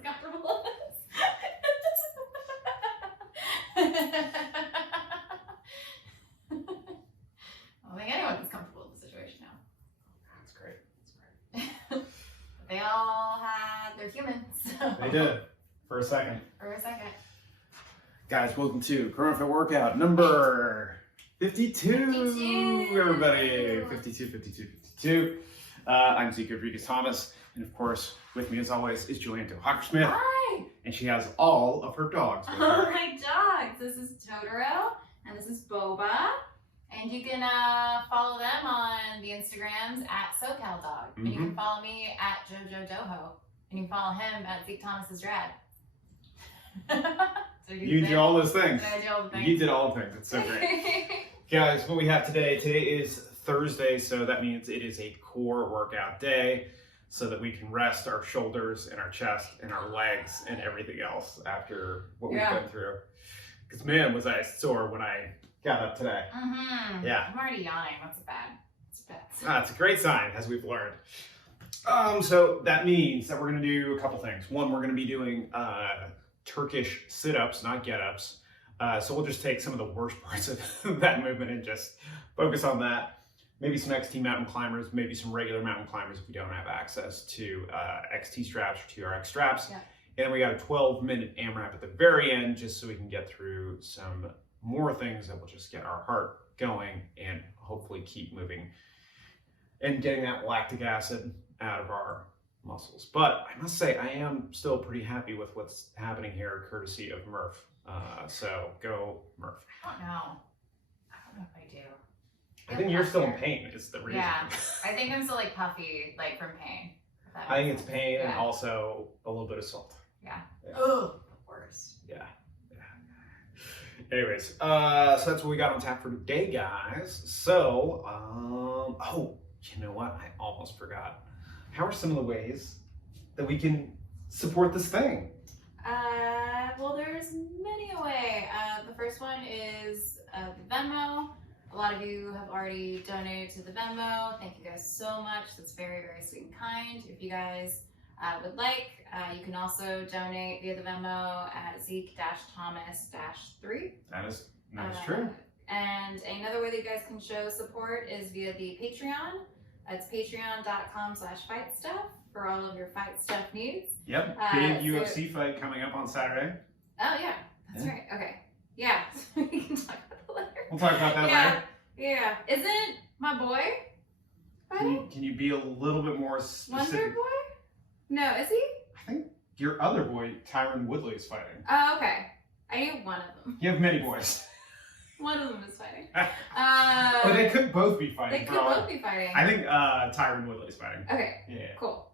as comfortable as. I don't think anyone's comfortable in the situation now. That's great. That's great. They all had their humans. So. They did. For a second. For a second. Guys, welcome to Corona Fit Workout number 52. 52. Everybody. 52. I'm Zeke Rodriguez-Thomas. And of course, with me as always is Joanne Hockersmith. Hi. And she has all of her dogs with All her. right, dogs. This is Totoro and this is Boba. And you can follow them on the Instagrams at SoCalDog. And you can follow me at Jojo Doho. And you can follow him at Zeke Thomas's Rad. So You do all those things. I do all the things. You did all the things. It's so great. Guys, what we have today is Thursday, so that means it is a core workout day so that we can rest our shoulders and our chest and our legs and everything else after what we've been through. Because man, was I sore when I got up today. Yeah. I'm already yawning. That's bad. It's bad. It's a great sign, as we've learned. So that means that we're going to do a couple things. One, we're going to be doing Turkish sit-ups, not get-ups. So we'll just take some of the worst parts of that movement and just focus on that. Maybe some XT mountain climbers, maybe some regular mountain climbers if we don't have access to XT straps or TRX straps. Yeah. And then we got a 12-minute AMRAP at the very end just so we can get through some more things that will just get our heart going and hopefully keep moving and getting that lactic acid out of our muscles. But I must say, I am still pretty happy with what's happening here, courtesy of Murph. So go Murph. I don't know. I don't know if I do. I think you're still in pain is the reason. Yeah. I think I'm still like puffy, like from pain. I think it's pain and also a little bit of salt. Yeah. Yeah. Oh, worst. Yeah. Anyways, so that's what we got on tap for today, guys. So, oh, you know what? I almost forgot. How are some of the ways that we can support this thing? Well, there's many a way. The first one is the Venmo. A lot of you have already donated to the Venmo. Thank you guys so much. That's very, very sweet and kind. If you guys would like, you can also donate via the Venmo at Zeke-Thomas-3. That is true. And another way that you guys can show support is via the Patreon. It's patreon.com/fightstuff for all of your fight stuff needs. Yep. Big UFC fight coming up on Saturday. Oh, yeah. That's right. Okay. Yeah. We can talk about that later. We'll talk about that later. Yeah. Isn't my boy fighting? Can you be a little bit more specific? Wonder Boy? No, is he? I think your other boy, Tyron Woodley, is fighting. Oh, okay. I knew one of them. You have many boys. One of them is fighting. But they could both be fighting. They could both be fighting. I think Tyron Woodley is fighting. Okay. Yeah. Cool.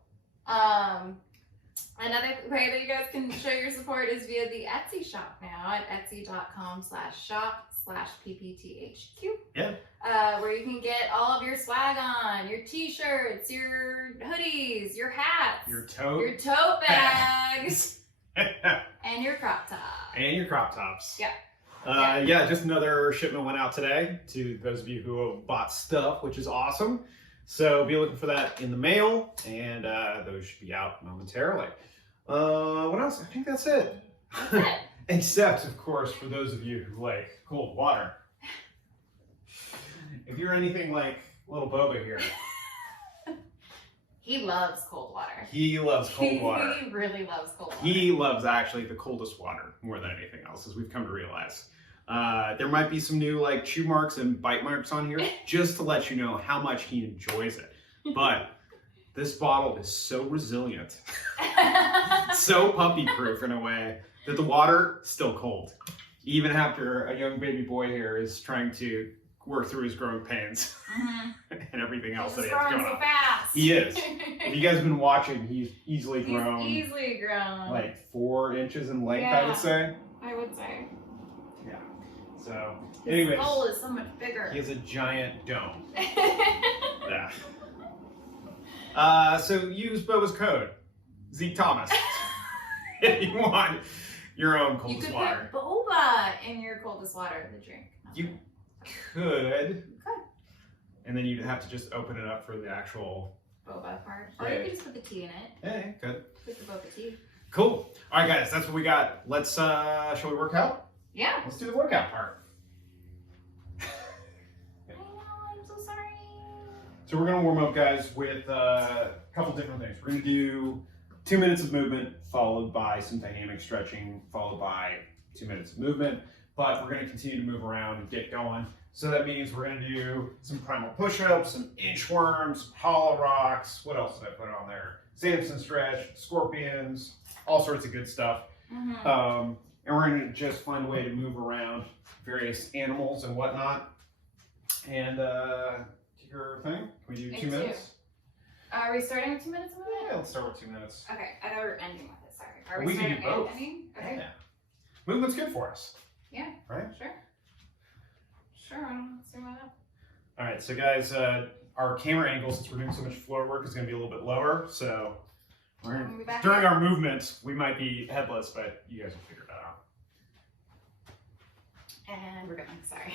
Another way that you guys can show your support is via the Etsy shop now at etsy.com/shop/ppthq. Yeah. Where you can get all of your swag on, your t-shirts, your hoodies, your hats, Your tote. your tote bags, and your crop top. And your crop tops. Yeah. Yeah, just another shipment went out today to those of you who have bought stuff, which is awesome. So be looking for that in the mail, and those should be out momentarily. What else? I think that's it. That's it. Except, of course, for those of you who like cold water. If you're anything like little Boba here, He loves cold water. he loves cold water. He really loves cold water. He loves actually the coldest water more than anything else, as we've come to realize. There might be some new like chew marks and bite marks on here, just to let you know how much he enjoys it. But this bottle is so resilient, so puppy-proof in a way, that the water still cold. Even after a young baby boy here is trying to work through his growing pains and everthing else that he has going on. Fast. He is. If you guys have been watching, he's easily grown. He's easily grown. Like 4 inches in length, Yeah. I would say. I would say. Yeah. So, His anyways, skull is so much bigger. he has a giant dome. Yeah. So use Boba's code, Zeke Thomas, if you want your own You coldest could water. put boba in your coldest water to drink. You could. And then you'd have to just open it up for the actual boba part. Or Yeah. you could just put the tea in it. Hey, good. Put the boba tea. Cool. All right, guys, that's what we got. Let's, shall we work out? Yeah. Let's do the workout part. I know, I'm so sorry. So we're gonna warm up, guys, with a couple different things. We're gonna do 2 minutes of movement, followed by some dynamic stretching, followed by 2 minutes of movement. But we're gonna continue to move around and get going. So that means we're gonna do some primal push-ups, some inchworms, hollow rocks. What else did I put on there? Samson stretch, scorpions, all sorts of good stuff. Mm-hmm. And we're gonna just find a way to move around various animals and whatnot. And your thing, can we do Me 2 too. minutes? Are we starting with 2 minutes of movement? Yeah, let's start with 2 minutes. Okay, I thought we were ending with it. Sorry. Are We can starting do both. and ending? Okay. Yeah. Movement's good for us. Yeah. Right? Sure. Sure. I don't see why not. All right, so guys, our camera angle, since we're doing so much floor work, is going to be a little bit lower. So we're We'll be back during here. our movements, we might be headless, but you guys will figure that out. And we're going. Sorry.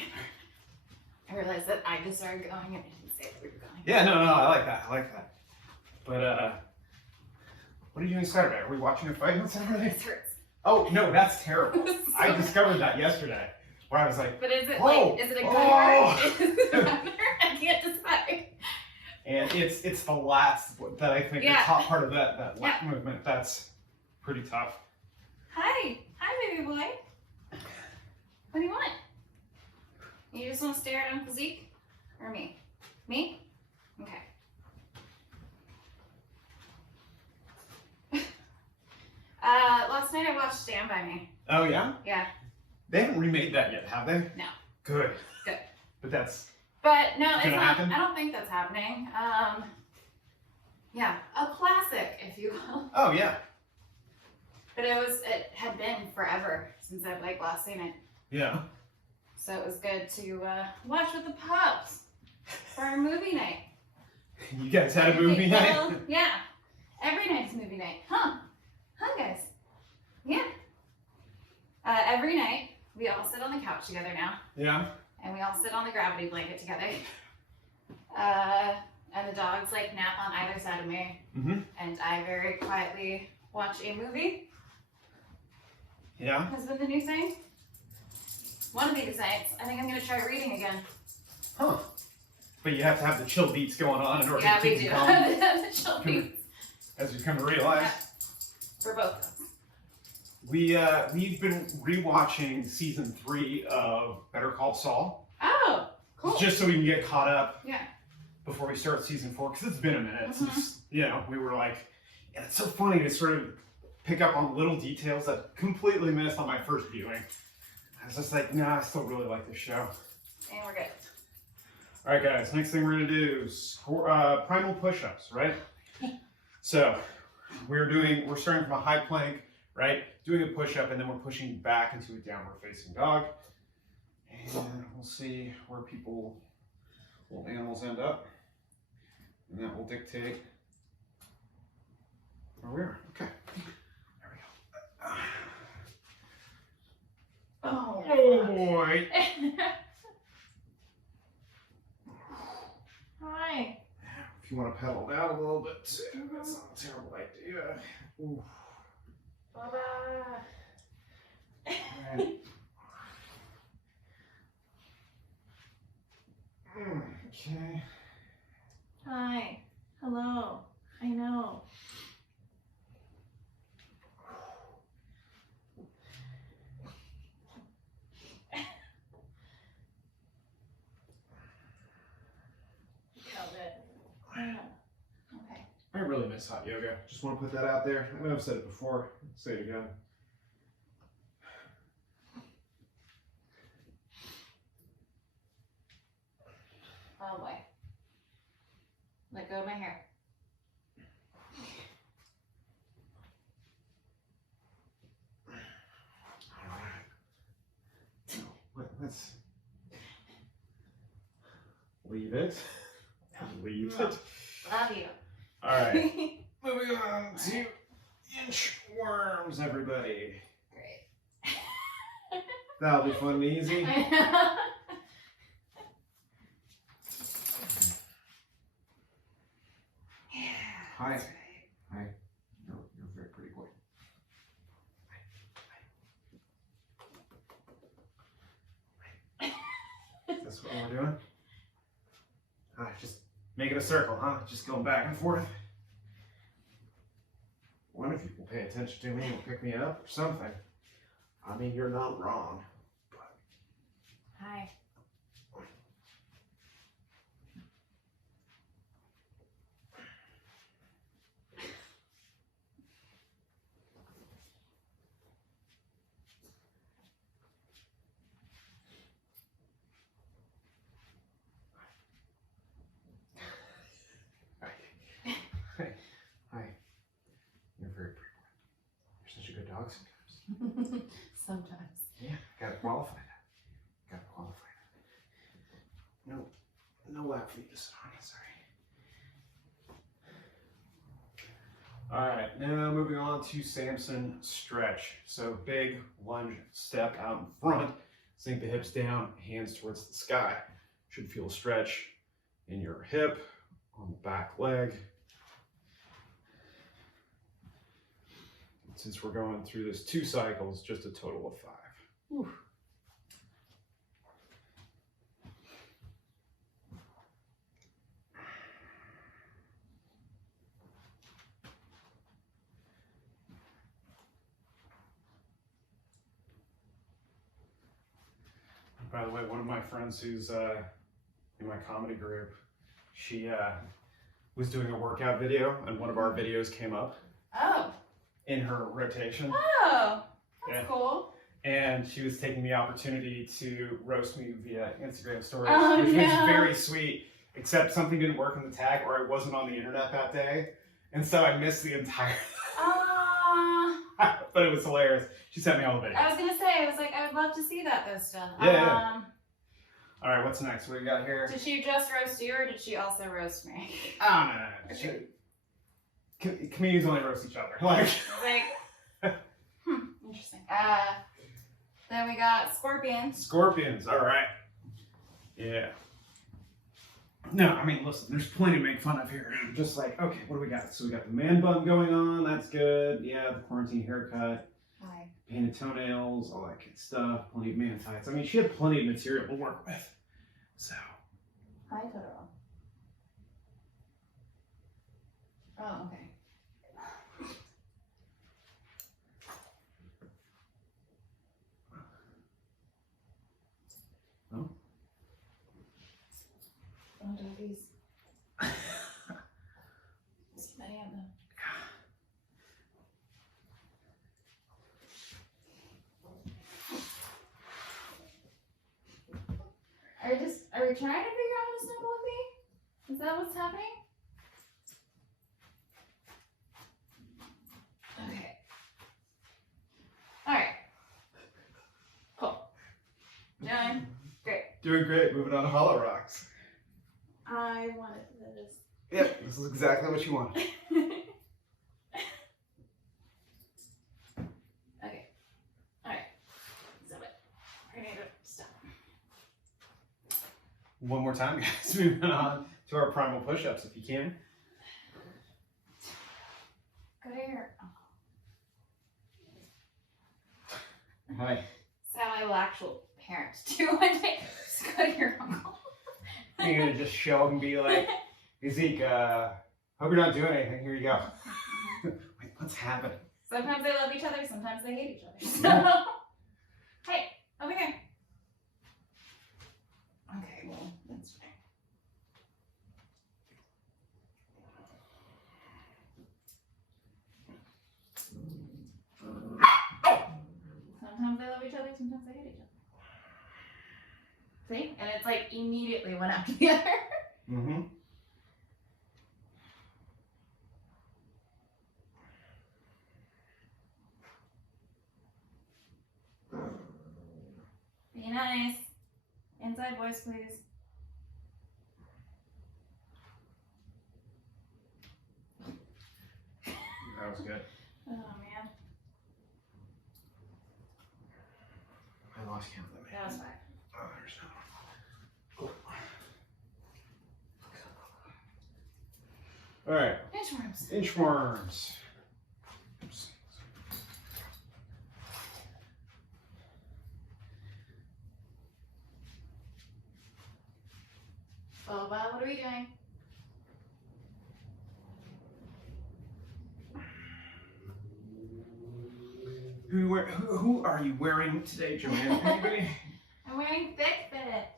I realized that I just started going and I didn't say that we were going. Yeah, no, I like that. I like that. But what are you doing Saturday? Are we watching a fight on Saturday? This hurts. Oh no, that's terrible. So I discovered that yesterday, where I was like, But is it Whoa. like, is it a good Oh. hurt? Is it a hurt? I can't decide. and it's the lats that I think Yeah. the top part of that lat movement. That's pretty tough. Hi. Hi, baby boy. What do you want? You just want to stare at Uncle Zeke? Or me? Me? Okay. Last night I watched Stand By Me. Oh yeah? Yeah. They haven't remade that yet, have they? No. Good. Good. But that's But no, it's Gonna not. happen? I don't think that's happening. Yeah, a classic, if you will. oh yeah. But it had been forever since I've like last seen it. Yeah. So it was good to watch with the pups for our movie night. You guys had a movie night? Well, yeah. Every night's movie night. Huh, guys? Yeah. Every night, we all sit on the couch together now. Yeah. And we all sit on the gravity blanket together. And the dogs like nap on either side of me. Mm-hmm. And I very quietly watch a movie. Yeah. Has been the new thing. One of these nights, I think I'm gonna try reading again. Huh. But you have to have the chill beats going on in order Yeah, to we keep do. them calm, The chill beats as you come to realize. for both of us. We've been rewatching season 3 of Better Call Saul, Oh, cool. just so we can get caught up Yeah. before we start season 4, because it's been a minute Mhm. since we were like, and it's so funny to sort of pick up on little details that completely missed on my first viewing. I was just like, nah, I still really like this show. And we're good. All right, guys, next thing we're gonna do is primal push-ups, right? So we're starting from a high plank, right? Doing a push-up, and then we're pushing back into a downward facing dog. And we'll see where little animals end up. And that will dictate where we are. Okay. There we go. Oh. Oh boy. Hi. If you want to pedal down a little bit too, that's not a terrible idea. Ooh. Baba. Alright. Okay. Hi. Hello. I know. Killed it. Yeah. Okay. I really miss hot yoga. Just want to put that out there. I know I've said it before. Let's say it again. Oh boy. Let go of my hair. Let's leave it. Leave it. Love you. All right. Moving on to inchworms, everybody. Great. That'll be fun and easy. I know. Yeah, Hi. that's right. Hi. You're very pretty boy. what we're doing? Just making a circle, huh? Just going back and forth. One of you will pay attention to me and pick me up or something. I mean, you're not wrong. But... Hi. Hi. You're very pretty. You're such a good dog sometimes. Sometimes. Yeah, gotta qualify that. Gotta qualify that. No lap for you to sit on, sorry. Alright, now moving on to Samson stretch. So big lunge step out in front, sink the hips down, hands towards the sky. Should feel a stretch in your hip, on the back leg. Since we're going through this 2 cycles, just a total of 5. Whew. By the way, one of my friends who's in my comedy group, she was doing a workout video, and one of our videos came up Oh. in her rotation. Oh. That's Yeah. cool. And she was taking the opportunity to roast me via Instagram stories, Oh, which no. was very sweet, except something didn't work in the tag, or I wasn't on the internet that day. And so I missed the entire, but it was hilarious. She sent me all the videos. I was gonna say, I was like, I would love to see that this done. Yeah. All right, what's next? What do we got here? Did she just roast you, or did she also roast me? Oh, no. Okay. Comedians only roast each other. Like, Interesting. Then we got scorpions. Scorpions, all right. Yeah. No, I mean, listen, there's plenty to make fun of here. I'm just like, okay, what do we got? So we got the man bun going on, that's good. Yeah, the quarantine haircut, Hi. painted toenails, all that good stuff. Plenty of man tights. I mean, she had plenty of material to work with. So. Hi, Totoro. Oh, okay. Oh. Oh, doggies. So many of them. Are we trying to figure out how to snuggle with me? Is that what's happening? Okay. Alright. Cool. Doing great. Doing great. Moving on to Hollow Rocks. I wanted this. Yep, this is exactly what you want. Okay. Alright. Zip it. I need to stop. One more time, guys. Moving on to our primal push-ups, if you can. Go to your uncle. Hi. So I will actual parent do one day. Just go to your uncle. You're gonna just show up and be like, "Hey Zeke, hope you're not doing anything. Here you go." Wait, what's happening? Sometimes they love each other, sometimes they hate each other. So, hey, over here. Okay, well, that's fine. Sometimes they love each other, sometimes they hate each other. See? And it's like immediately one after the other. Mm-hmm. Be nice. Inside voice, please. That was good. Oh, man. I lost count of them. That was fine. Oh, there's no. All right, Inchworms. inchworms. Oops. Boba, what are we doing? Who are you wearing today, Joanne? Anybody? I'm wearing Thick Fit.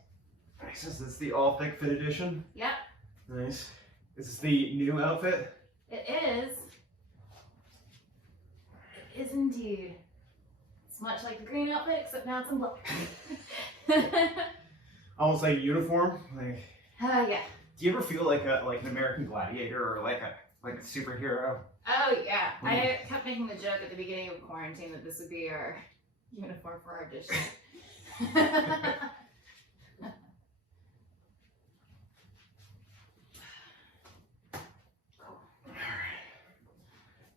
Nice. Is this the all thick fit edition? Yep, Nice. Is this the new outfit? it is. It is indeed. It's much like the green outfit, except now it's in black. Almost like a uniform. Like, Yeah. do you ever feel like an American gladiator or like a superhero? Oh yeah. I kept making the joke at the beginning of quarantine that this would be our uniform for our dishes.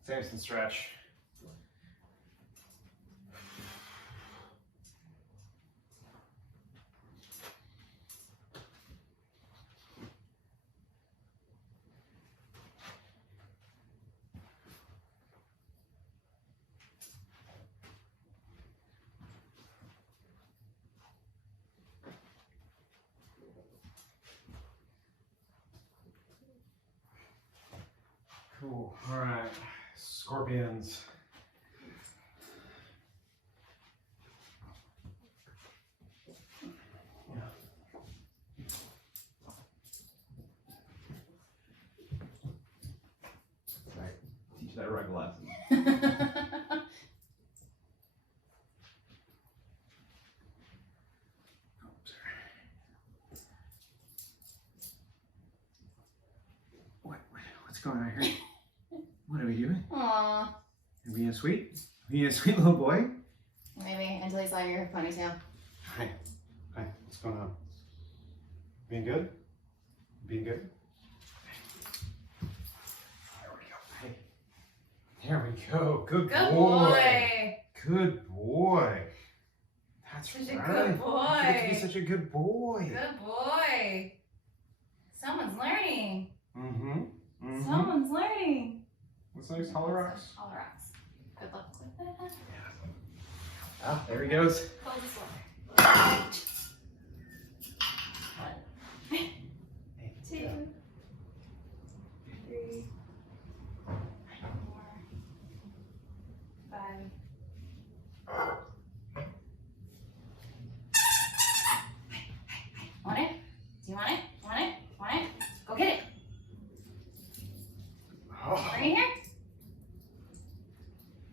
Samson stretch. Cool. All right. Scorpions. Sorry. Teach that rug lesson. What's going on here? What are we doing? Aww. Are we being sweet? Are we being a sweet little boy? Maybe until he saw your ponytail. Hi. Hi. What's going on? Being good? Being good? There we go. Hey. There we go. Good, Good boy. boy. Good boy. That's Such a right. good You get to be boy. such a good boy. Good boy. Someone's learning. Mm-hmm. Mm-hmm. Someone's learning. What's next? Hollow rocks? Hollow rocks. Good luck with that. Ah, there he goes. Close this one. One. Hey, 2, 3, 4, 5. Want it? Do you want it? Want it? Want it? Go get it. Oh. Bring it here.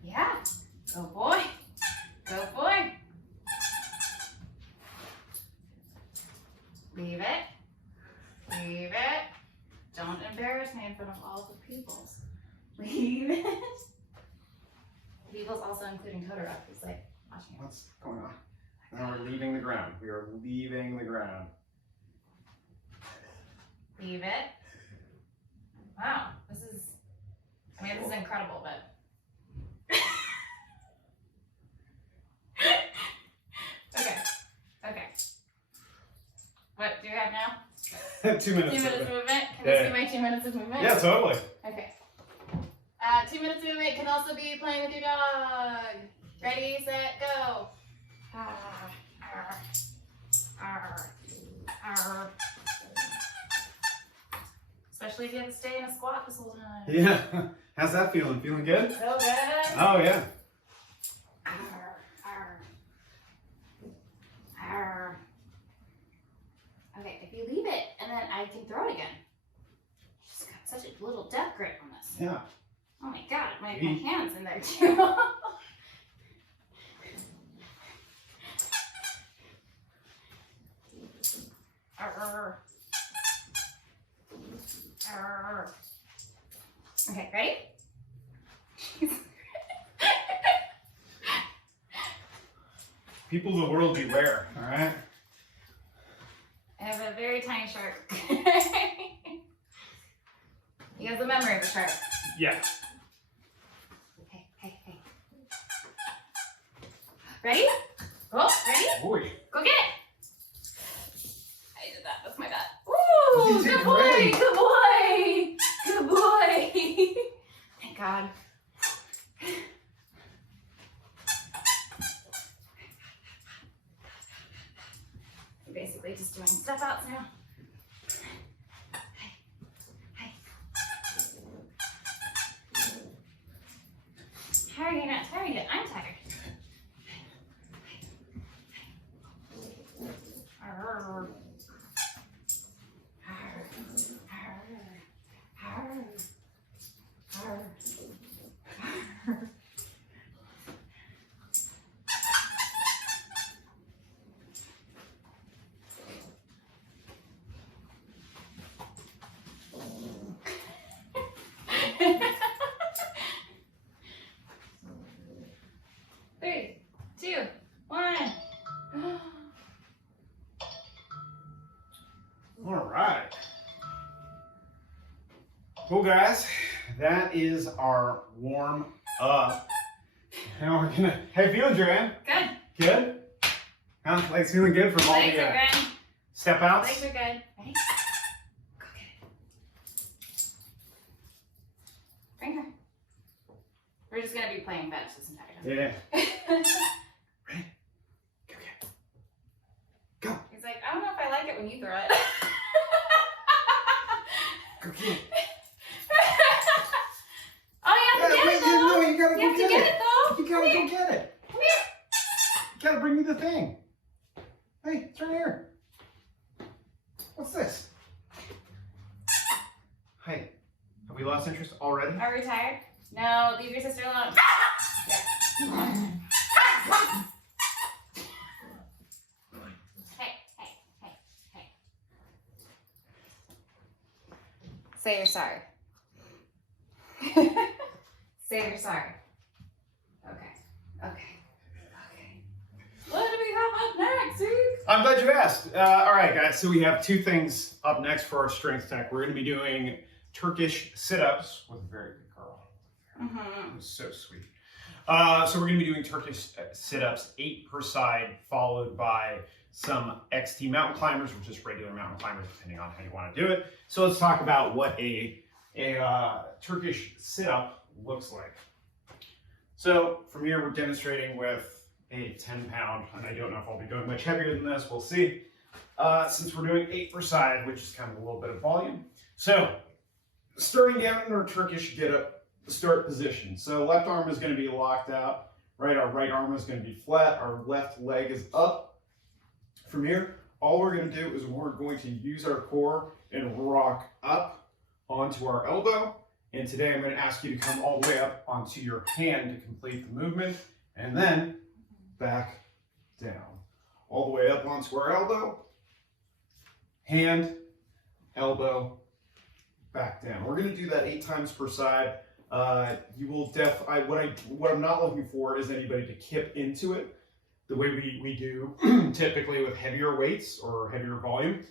Yeah. Go boy. Go boy. Leave it. Leave it. Don't embarrass me in front of all the pupils. Leave it. Pupils also including Totoro. He's like watching. What's going on? Now we're leaving the ground. We are leaving the ground. Leave it. Wow. This is incredible, but. Okay. What do you have now? 2 minutes. 2 minutes of movement? Can Yeah. this be my 2 minutes of movement? Yeah, totally. Okay. 2 minutes of movement can also be playing with your dog. Ready, set, go. Arr, arr, arr, arr. Especially if you have to stay in a squat this whole time. Yeah. How's that feeling? Feeling good? So good. Oh, yeah. Arr, arr, arr. Okay, if you leave it, and then I can throw it again. She's got such a little death grip on this. Yeah. Oh my god, my hand's in there too. Arr. Arr. Okay, ready? People of the world beware, all right? I have a very tiny shark. He has the memory of a shark. Yeah. Hey, hey, hey. Ready? Go, ready? Boy. Go get it! I did that, that's my bad. Woo! You did Good boy! great. Good boy! Good boy! Thank God. You're basically just doing step outs now. tired, you're not tired yet. I'm tired. Arr. Arr. Arr. Arr. Arr. Three, two, one. All right. Cool, guys. That is our warm up. Now we're gonna. How you feeling, Joanne? Good. Good? Huh? Legs feeling good from all Legs the are good. step outs? Legs are good. Ready? Go get it. Bring her. We're just gonna be playing fetch this entire time. Yeah. Ready? Go get it. Go. He's like, I don't know if I like it when you throw it. Go get it. Oh, you have to get it though. No, you gotta You go have to get get it. it though. You gotta Come go here. get it. Come here. You gotta bring me the thing. Hey, it's right here. What's this? Hey, have we lost interest already? Are we tired? No, leave your sister alone. Yeah. Hey, hey, hey, hey. Say you're sorry. Say you're sorry. Okay. Okay. Okay. What do we have up next, dude? I'm glad you asked. All right, guys. So we have two things up next for our strength tech. We're going to be doing Turkish sit-ups with a very good girl. Mm-hmm. It was so sweet. So we're going to be doing Turkish sit-ups, 8 per side, followed by some XT mountain climbers, or just regular mountain climbers, depending on how you want to do it. So let's talk about what a Turkish sit-up looks like. So from here, we're demonstrating with a 10-pound, and I don't know if I'll be going much heavier than this, we'll see. Since we're doing 8 per side, which is kind of a little bit of volume. So, starting down in our Turkish get-up start position. So left arm is going to be locked out, right? Our right arm is going to be flat, our left leg is up. From here, all we're going to do is we're going to use our core and rock up onto our elbow. And today I'm going to ask you to come all the way up onto your hand to complete the movement, and then back down. All the way up onto our elbow, hand, elbow, back down. We're going to do that 8 times per side. You will what I'm not looking for is anybody to kip into it the way we do typically with heavier weights or heavier volume.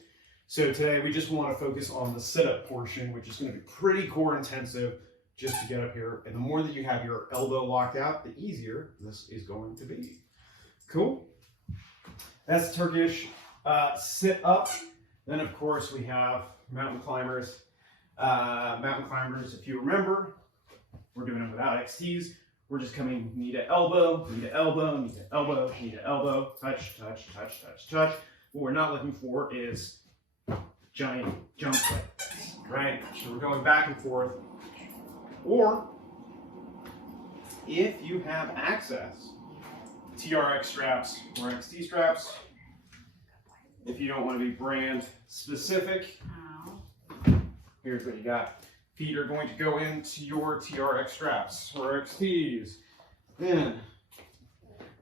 So today we just want to focus on the sit-up portion, which is going to be pretty core intensive just to get up here. And the more that you have your elbow locked out, the easier this is going to be. Cool? That's Turkish sit-up. Then of course we have mountain climbers. Mountain climbers, if you remember, we're doing them without XTs. We're just coming knee to elbow, knee to elbow, knee to elbow, knee to elbow, touch, touch, touch, touch, touch. What we're not looking for is giant jump like this, right? So we're going back and forth. Or if you have access to TRX straps or XT straps, if you don't want to be brand specific, here's what you got. Feet are going to go into your TRX straps or XTs. Then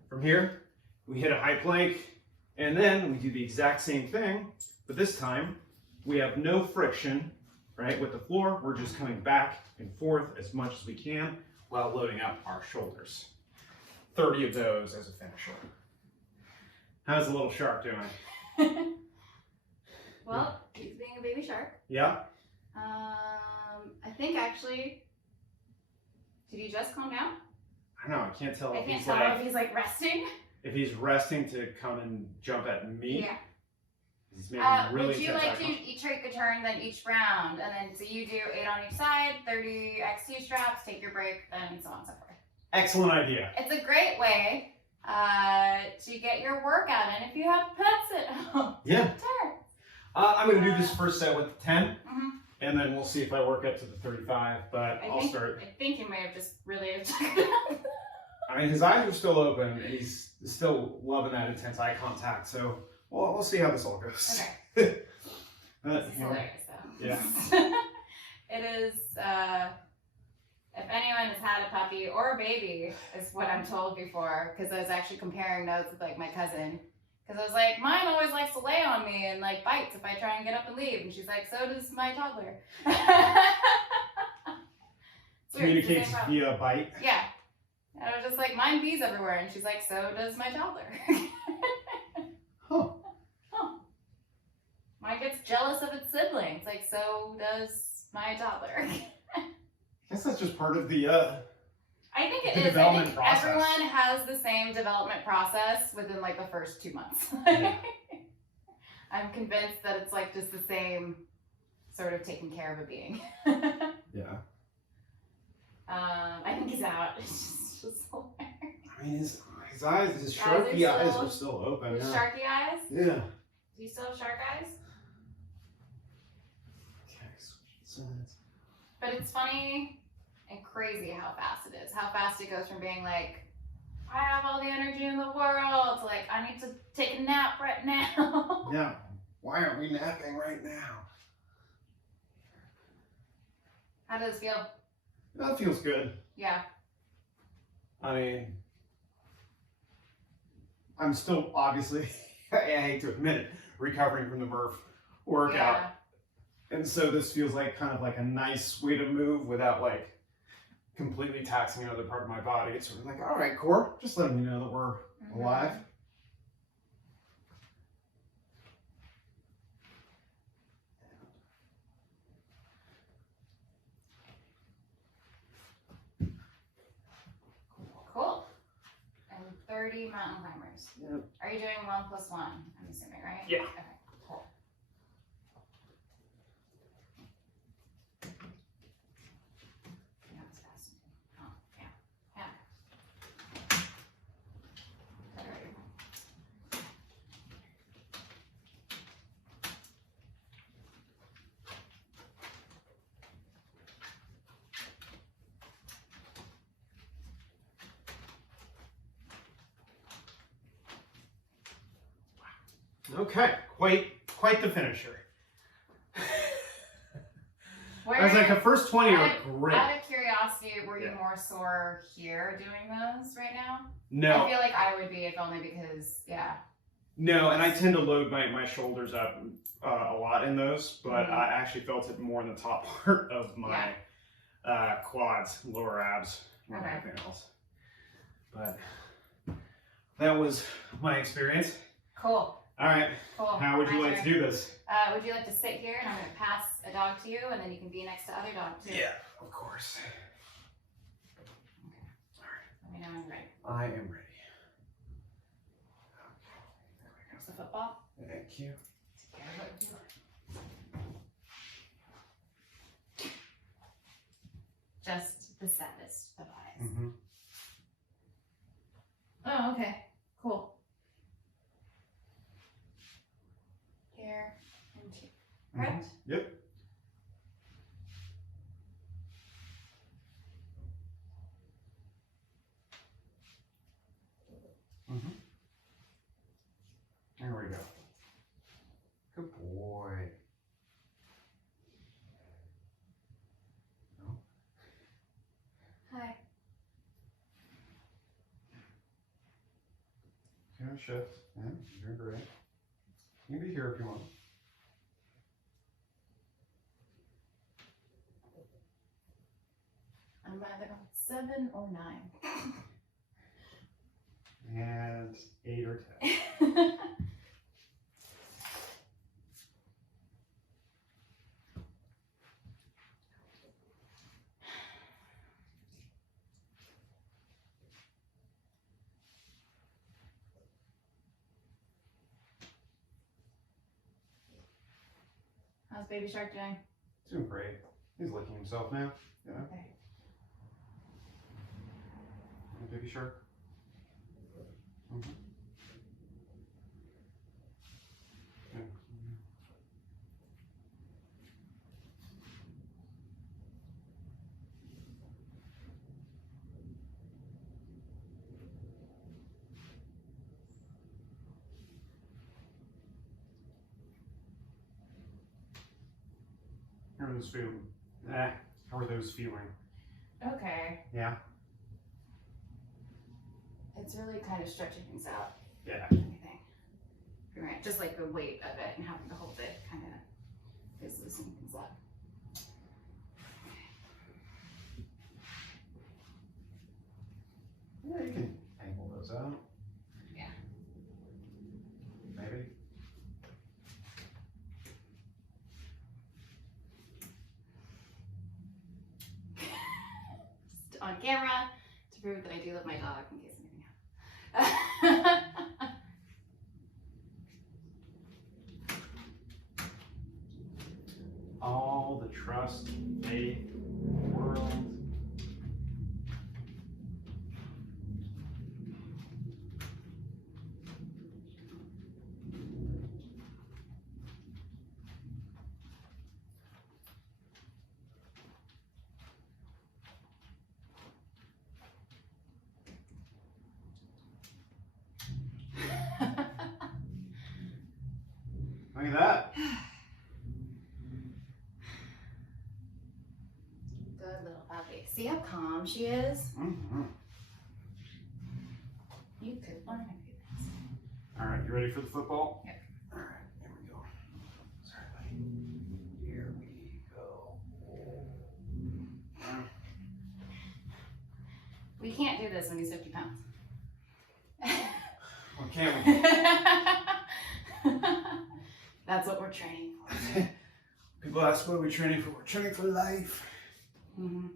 from here, we hit a high plank, and then we do the exact same thing, but this time we have no friction, right, with the floor. We're just coming back and forth as much as we can while loading up our shoulders. 30 of those as a finisher. How's the little shark doing? Well, he's being a baby shark. Yeah? I think actually, did he just calm down? I don't know, I can't tell I if can't he's tell like, if he's like resting. if he's resting to come and jump at me. Yeah. He's making really Would you intense like eye to contact. each take a turn, then each round, and then so you do 8 on each side, 30 XT straps, take your break, then so on and so forth. Excellent idea. It's a great way to get your workout in if you have pets at home. Yeah. Sure. I'm going to do this first set with 10, Mhm. and then we'll see if I work up to the 35, but I'll start. I think you may have just really I mean, his eyes are still open, and he's still loving that intense eye contact. So, well, we'll see how this all goes. Okay. But, It's you know, hilarious though. yeah. It is, if anyone has had a puppy or a baby, is what I'm told before, because I was actually comparing notes with like my cousin. Because I was like, mine always likes to lay on me and like bites if I try and get up and leave. And she's like, so does my toddler. It's weird, it's the Communicates same problem. via bite. Yeah. And I was just like, mine pees everywhere. And she's like, so does my toddler. Huh. Huh. Mine gets jealous of its siblings. Like, so does my toddler. I guess that's just part of the I think it The is. I development think process. everyone has the same development process within like the first 2 months. Yeah. I'm convinced that it's like just the same sort of taking care of a being. Yeah. I think he's out. It's just hilarious. I mean, his eyes, his Eyes are sharky eyes still- are still open. With Yeah. sharky eyes? Yeah. Do you still have shark eyes? Okay, so that's- But it's funny and crazy how fast it is. How fast it goes from being like, I have all the energy in the world to like, I need to take a nap right now. Yeah. Why aren't we napping right now? How does it feel? That feels good. Yeah. I mean, I'm still obviously, I hate to admit it, recovering from the Murph workout. Yeah. And so this feels like kind of like a nice way to move without like completely taxing another part of my body. It's sort of like, all right, core, just letting you know that we're alive. Cool. And 30 mountain climbers. Yep. Are you doing 1 + 1? I'm assuming, right? Yeah. Okay, cool. Yeah, it's fascinating. Oh, yeah. Yeah. Alright. Okay, quite the finisher. Where, I was like, the first 20 are out great. of curiosity, were you Yeah. more sore here doing those right now? I No, feel like I would be, if only because, yeah. no, and I tend to load my shoulders up a lot in those, but Mhm. I actually felt it more in the top part of my quads, lower abs, more than Okay. anything else. But that was my experience. Cool. All right, Cool. how would you My like to turn. do this? Would you like to sit here and I'm going to pass a dog to you and then you can be next to other dogs too? Of course. Let me know when you're ready. I am ready. Here's the football. Thank you. Take care of it. Just the saddest of eyes. Mm-hmm. Oh, okay. Cool. Here and here. Correct? Yep. Mm-hmm. There we go. Good boy. Hi. Gonna shift. Yeah, you're great. You can be here if you want. I'm either 7 or 9. And 8 or 10. How's Baby Shark doing? Doing great. He's licking himself now. Yeah. Okay. Baby shark. Mm-hmm. Yeah. are those feeling? How are those feeling? Okay. Yeah. It's really kind of stretching things out. Yeah. Everything. Right. Just like the weight of it and having to hold it kind of is loosening things up. Yeah, you can angle those out. Yeah. Maybe. Just on camera to prove that I do love my dog in case anything happens. All the trust, faith in the world. Look at that. Good little puppy. See how calm she is? Mm-hmm. You could learn a few things. All right, you ready for the football? Yep. All right, here we go. Sorry, buddy. Here we go. We can't do this when he's 50 pounds. Well, can't we? That's what we're training for. People ask what we're training for. We're training for life. Mm-hmm.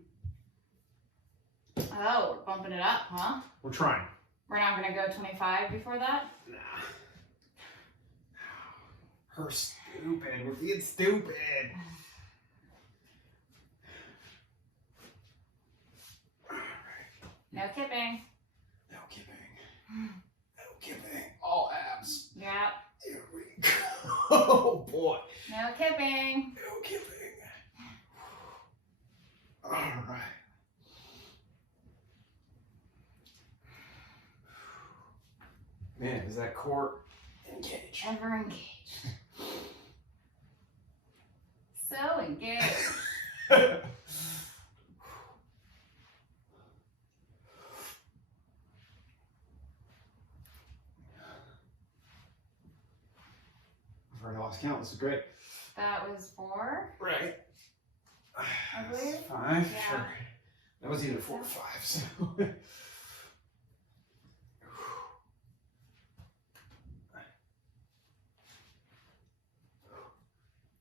Oh, we're bumping it up, huh? We're trying. We're not gonna go 25 before that? Nah. Her stupid. We're being stupid. No kipping. No kidding. No kidding. All abs. Yeah. Here we go. Oh boy. No kipping. No kidding. All right. Man, is that core engaged? Ever engaged. So engaged. I've already lost count. This is great. That was 4. Right. I believe. 5. Yeah. Sure. That was either 4 or 5. So.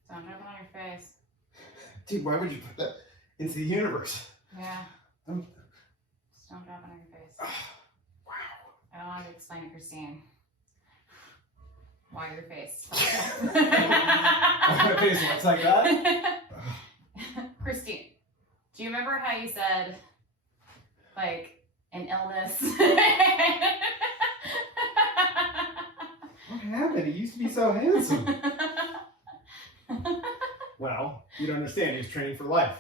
Don't have it on your face. Dude, why would you put that into the universe? Yeah. Um, Just don't drop it on your face. Wow. I don't want to explain to Christine why your face. My face looks like that? Christine, do you remember how you said, like, an illness? What happened? He used to be so handsome. Well, you don't understand. He was training for life.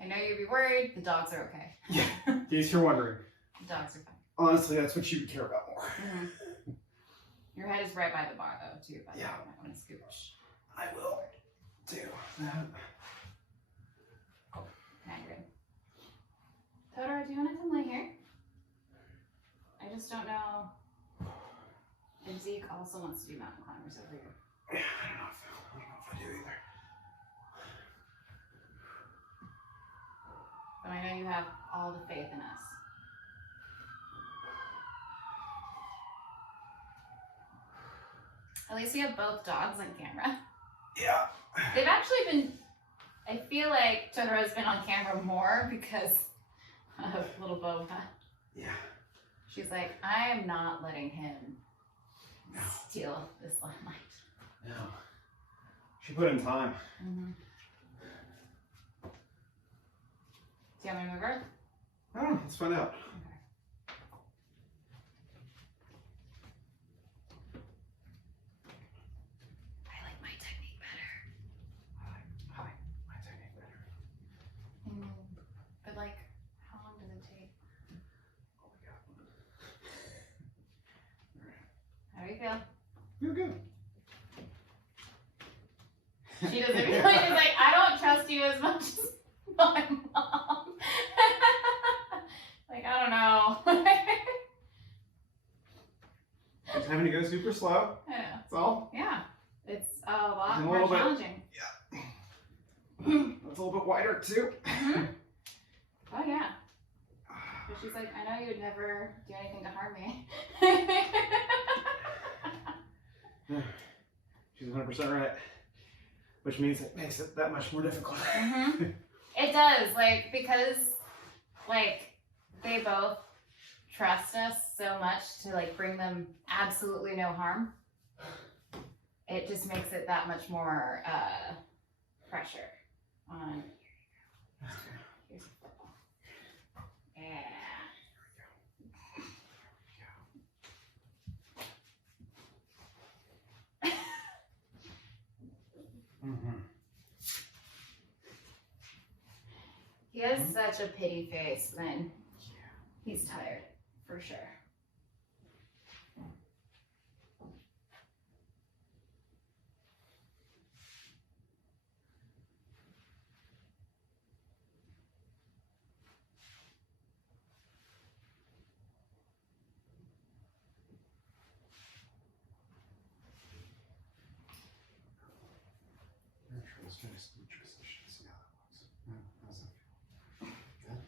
I know you'd be worried. The dogs are okay. Yeah. In case you're wondering. The dogs are fine. Honestly, that's what you would care about more. Mm-hmm. Your head is right by the bar, though, too. By the way, Yeah. I might want to scooch. I will do that. Now you're good. Totoro, do you want to come lay here? I just don't know. And Zeke also wants to do mountain climbers over here. Yeah, I don't know if I do either. But I know you have all the faith in us. At least we have both dogs on camera. Yeah. They've actually been, I feel like Totoro's been on camera more because of little Boba. Yeah. She's like, I am not letting him No. steal this limelight. No. She put in time. Mm-hmm. Do you want me to move her? Oh, let's find out. I like my technique better. Hi. My technique better. But like, how long does it take? Oh my god. How do you feel? You're good. She doesn't feel like, she's like, I don't trust you as much as my mom. Like, I don't know. Just having to go super slow. Yeah. That's all. Yeah. It's a lot And a more little bit- challenging. That's a little bit wider too. Mhm. Oh, yeah. But she's like, I know you would never do anything to harm me. She's 100% right. Which means it makes it that much more difficult. Mhm. It does, like, because, like, they both trust us so much to, like, bring them absolutely no harm. It just makes it that much more pressure on. Here's a football. Yeah. Mm-hmm. He has such a pity face when he's tired, for sure. Let's try to switch position, see how that looks. How's that feel? Good?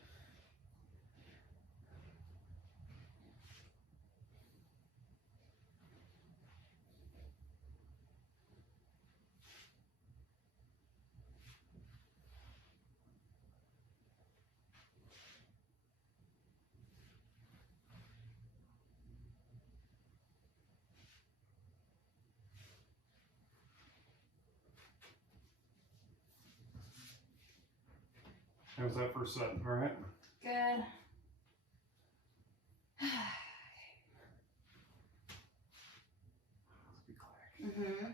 How's that first set? All right. Good. Let's be quick. Mm-hmm.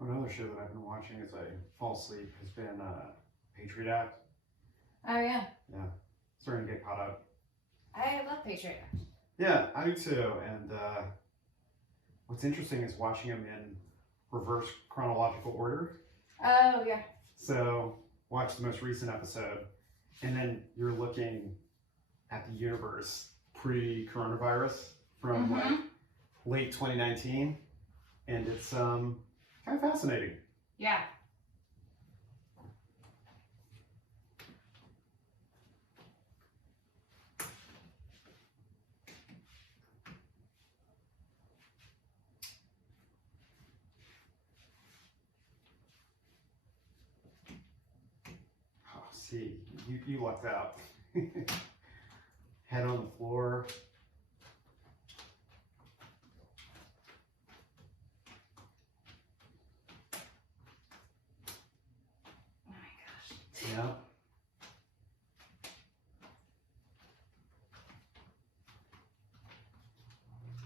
Another show that I've been watching as I fall asleep has been Patriot Act. Oh, yeah. Yeah, starting to get caught up. I love Patriot Act. Yeah, I do too. And what's interesting is watching them in reverse chronological order. Oh, yeah. So watch the most recent episode, and then you're looking at the universe pre-coronavirus from like Mhm. late 2019, and it's kind of fascinating. Yeah. Oh, see, you lucked out. Head on the floor. Oh, my gosh. Yeah.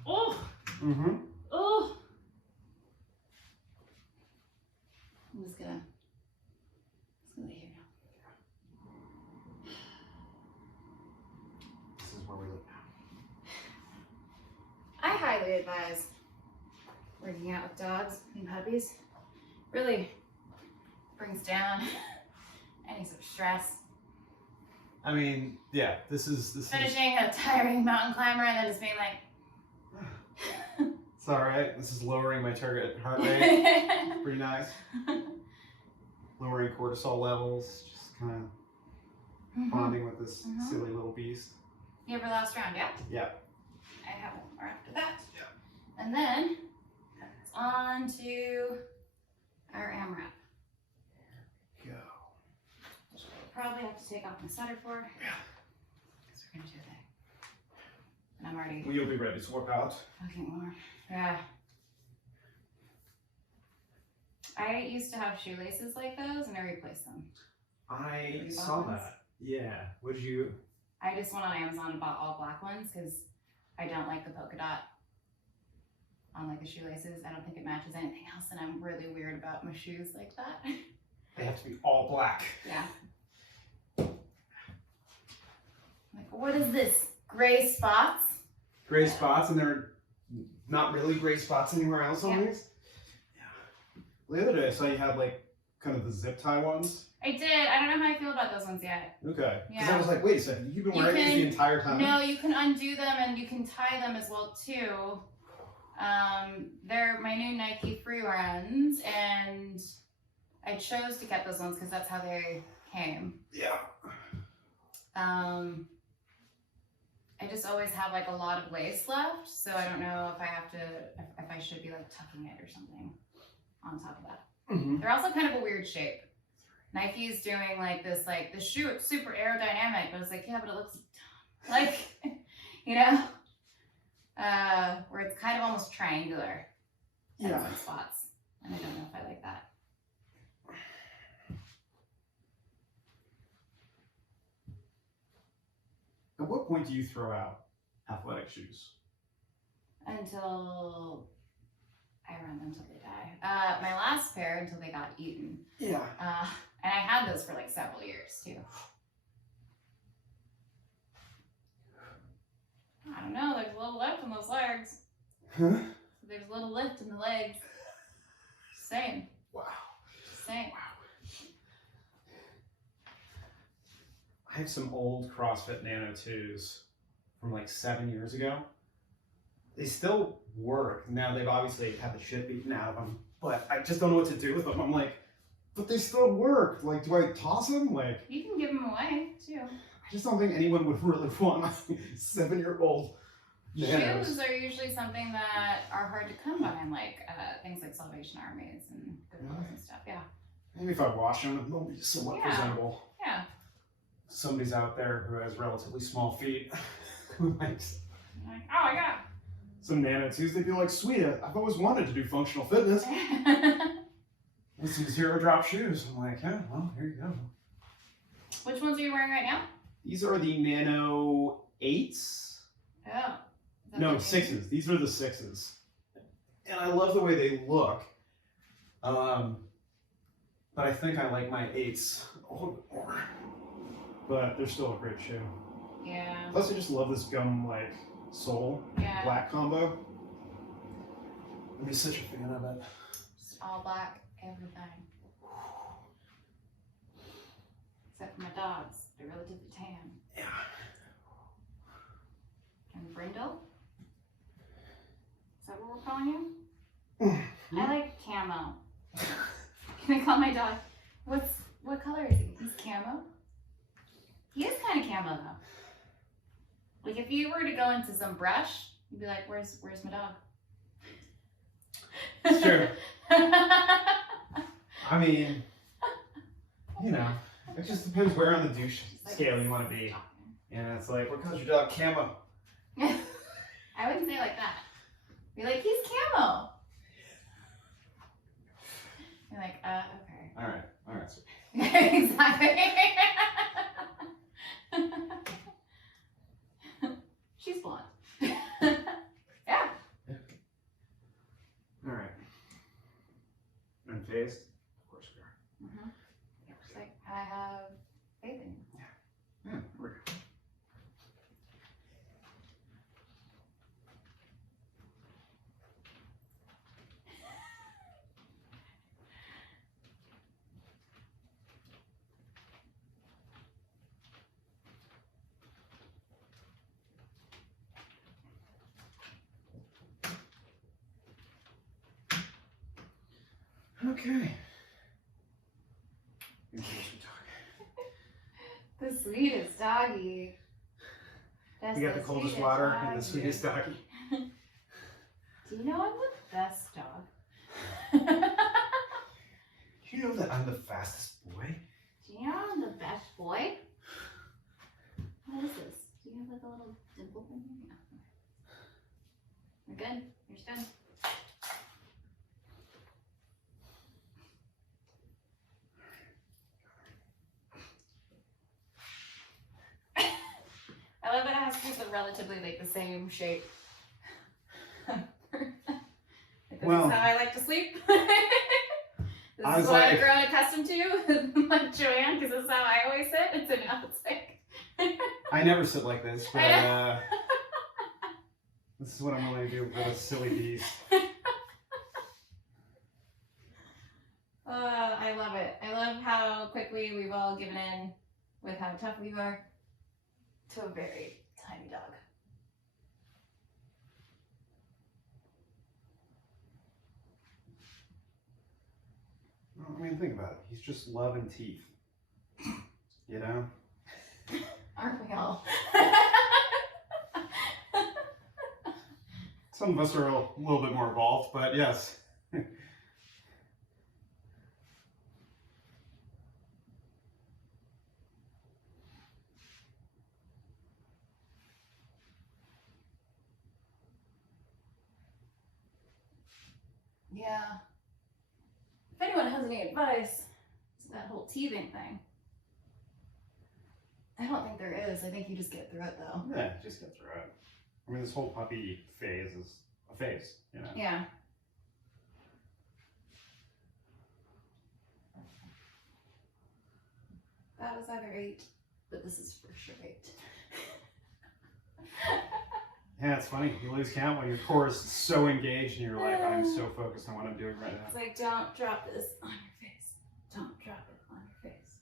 Oh! Mm-hmm. Oh! I'm just gonna lay here now. This is where we live I highly advise working out with dogs and puppies. Really brings down any sort of stress. now. I mean, yeah, this is Finishing a tiring mountain climber and then just being like, it's all right. This is lowering my target heart rate. Pretty nice. Lowering cortisol levels, just kind of bonding with this Mhm. silly little beast. You ever last round, yeah? Yeah. I have one more after that. Yeah. And then it's on to our AMRAP. Go. Which I'll probably have to take off my sweater for. Yeah. Because we're going to do that. I'm already Well, you'll be ready to swap out. fucking more. Yeah. I used to have shoelaces like those and I replaced them. I Black saw ones? that. Yeah. Would you? I just went on Amazon and bought all black ones because I don't like the polka dot on like the shoelaces. I don't think it matches anything else, and I'm really weird about my shoes like that. They have to be all black. Yeah. Like, what is this? Gray spots? Gray spots, and they're not really gray spots anywhere else on Yeah. these. Yeah. The other day I saw you had like kind of the zip tie ones. I did. I don't know how I feel about those ones yet. Okay. Because Yeah. I was like, wait a second, you've been You wearing these can- the entire time? No, you can undo them and you can tie them as well too. They're my new Nike free runs, and I chose to get those ones because that's how they came. Yeah. I just always have like a lot of lace left, so I don't know if I have to, if I should be like tucking it or something on top of that. Mm-hmm. They're also kind of a weird shape. Nike's doing like this, like the shoe, it's super aerodynamic, but it's like, yeah, but it looks like, you know, where it's kind of almost triangular in Yeah. some spots, and I don't know if I like that. At what point do you throw out athletic shoes? Until I run them till they die. My last pair until they got eaten. Yeah. And I had those for like several years too. I don't know, there's a little lift in those legs. Huh? There's a little lift in the legs. Just saying. Wow. Just saying. I have some old CrossFit Nano 2s from like 7 years ago. They still work. Now they've obviously had the shit beaten out of them, but I just don't know what to do with them. I'm like, but they still work. Like, do I toss them? Like, You can give them away too. I just don't think anyone would really want my 7-year-old Nanos. Shoes are usually something that are hard to come by in like things like Salvation Armies and Goodwills and stuff. Yeah. Maybe if I wash them, they'll be somewhat Yeah. presentable. Yeah. Somebody's out there who has relatively small feet who likes You're like, oh, I got some Nano 2s. They'd be like, sweet, I've always wanted to do functional fitness. Let's do 0 drop shoes. I'm like, yeah, well, here you go. Which ones are you wearing right now? These are the Nano 8s. Oh. Is that No, the new- 6s. These are the 6s. And I love the way they look. But I think I like my 8s a little bit more. But they're still a great shoe. Yeah. Plus, I just love this gum like sole Yeah. black combo. I'm just such a fan of it. Just all black, everything. Except for my dogs. They're relatively tan. Yeah. And Brindle? Is that what we're calling him? I like camo. Can I call my dog? What color is he? He's camo? He is kind of camo though. Like if you were to go into some brush, you'd be like, where's my dog? Sure. I mean, you know, it just depends where on the douche scale you want to be. And it's like, what color's your dog? Camo. I wouldn't say it like that. Be like, he's camo. You're like, okay. All right. So Exactly. She's blonde. Yeah. all right. Unfazed? Of course we are. Mm-hmm. She's like, I have faith in you. Yeah, we're good. Okay. Introduce your dog. The sweetest doggy. That's We got the coldest sweetest water and doggy. the sweetest doggy. Do you know I'm the best dog? Do you know that I'm the fastest boy? Do you know I'm the best boy? What is this? Do you have like a little dimple thing here? You're good. You're good. I love that it has to be the relatively like the same shape. This Well, is how I like to sleep. This is what I've grown accustomed to, like Joanne, because this is how I always sit. And so now it's like. I never sit like this, but I know. this is what I'm willing to do for this silly beast. I love it. I love how quickly we've all given in with how tough we are to a very tiny dog. Well, I mean, think about it. He's just love and teeth. You know? Aren't we all? Some of us are a little bit more involved, but yes. Yeah. If anyone has any advice, it's that whole teething thing. I don't think there is. I think you just get through it though. Yeah, just get through it. I mean, this whole puppy phase is a phase, you know? Yeah. That was either 8, but this is for sure 8. Yeah, it's funny. You lose count when your core is so engaged and you're like, I'm so focused on what I'm doing right now. It's like, don't drop this on your face. Don't drop it on your face.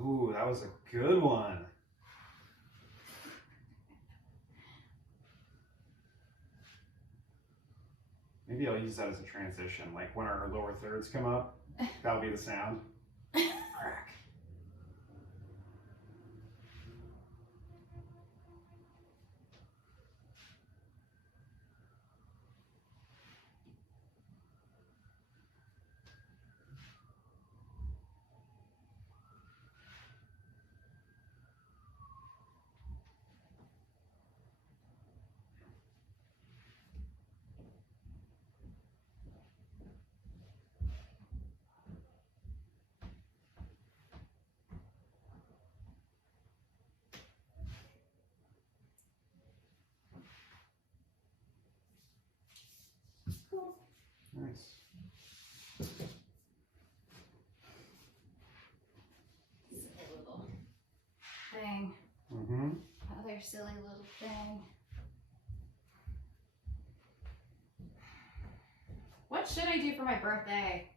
Ooh, that was a good one. Maybe I'll use that as a transition. Like when our lower thirds come up, that'll be the sound. Crack. Cool. Nice. Silly little thing. Mm-hmm. Other silly little thing. What should I do for my birthday?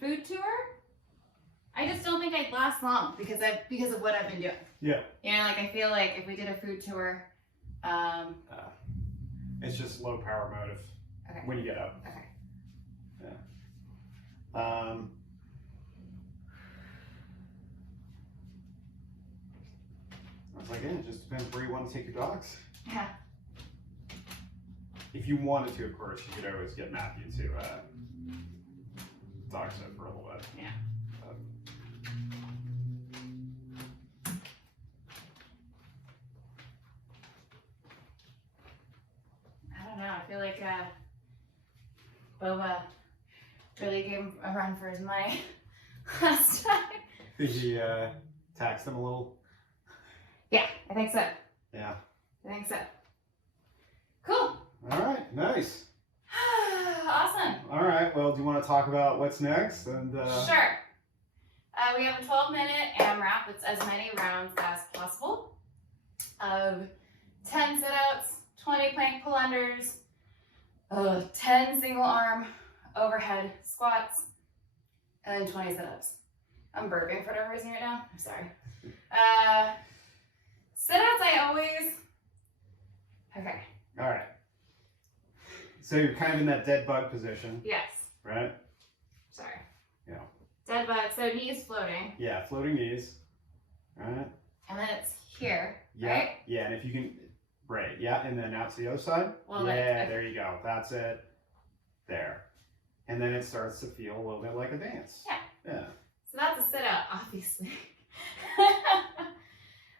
Food tour? I just don't think I'd last long because of what I've been doing. Yeah. You know, like I feel like if we did a food tour, It's just low power mode okay. when you get up. Okay. Yeah. I was like, yeah, it just depends where you want to take your dogs. Yeah. If you wanted to, of course, you could always get Matthew to dog sit for a little bit. Yeah. I don't know. I feel like Boba really gave him a run for his money last time. Did he tax them a little? Yeah, I think so. Yeah. I think so. Cool. All right, nice. Awesome. All right, well, do you want to talk about what's next? And Sure. We have a 12-minute AMRAP. It's as many rounds as possible of 10 sit-outs, 20 plank pull-unders, 10 single-arm overhead squats, and then 20 sit-ups. I'm burping for whatever reason right now. I'm sorry. Sit-outs, I always... Okay. all right. So you're kind of in that dead bug position, Yes. right? Sorry. Yeah. Dead bug. So knees floating. Yeah, floating knees. All right. And then it's here, Yeah. right? Yeah, and if you can, right. Yeah, and then out to the other side. Well, yeah, like, there you go. That's it. There. And then it starts to feel a little bit like a dance. Yeah. Yeah. So that's a sit-out, obviously.